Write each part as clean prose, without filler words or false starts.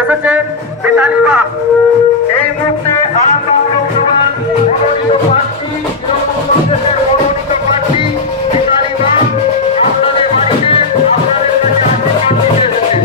এসেছেন মিতালি মা। এই মুহূর্তে আরামবাগ লোকসভার মনোনীত প্রার্থী, তৃণমূল কংগ্রেসের মনোনীত প্রার্থী মিতালি মা আপনাদের বাড়িতে আপনাদের কাছে আশীর্বাদ নিতে এসেছেন।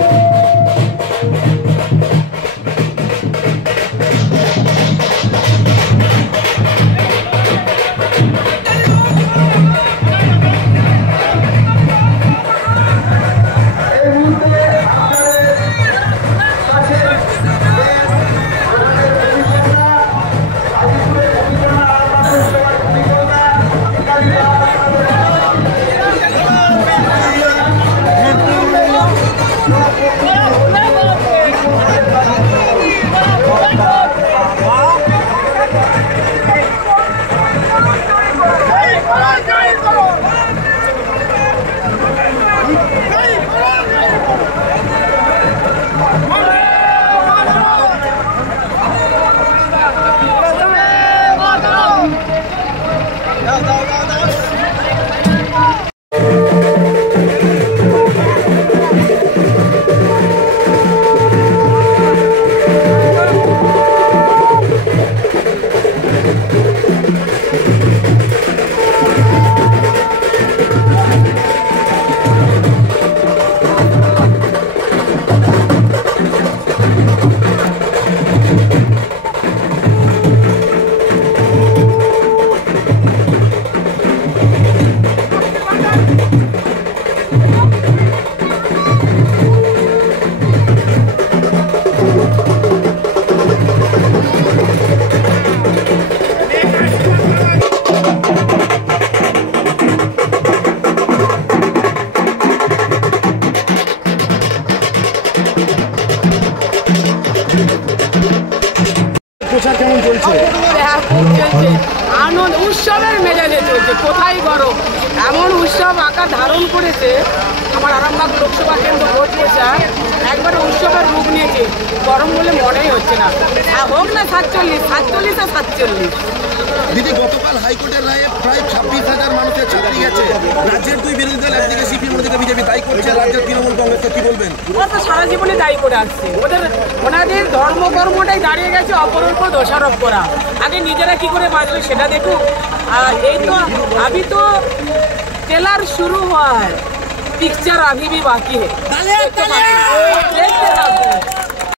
প্রচার কেমন চলছে? আনন্দ উৎসবের মেজাজে চলছে। কোথায় গরম, এমন উৎসব আকার ধারণ করেছে। আমার আরামবাগ লোকসভা কেন্দ্র ভোট প্রচার একবারে উৎসবের রূপ নিয়েছে। গরম বলে মনেই হচ্ছে না। হোক না 47 আর 47। দিদি, গতকাল হাইকোর্টের রায়ে প্রায় 26,000 মানুষের চাকরি গেছে। রাজ্যের দুই বিরোধী দল, একদিকে সিপিএম অন্যদিকে বিজেপি দায়ী করছে রাজ্যের তৃণমূল কংগ্রেসকে, কি বলবেন? ওরা তো সারা জীবনে দায়ী করে আসছে। ওনাদের ধর্মকর্মটাই দাঁড়িয়ে গেছে অপরের উপর দোষারোপ করা। আগে নিজেরা কি করে বাঁচবে সেটা দেখুক। এই তো अभी तो ट्रेलर शुरू हुआ है, पिक्चर अभी भी बाकी है। देखते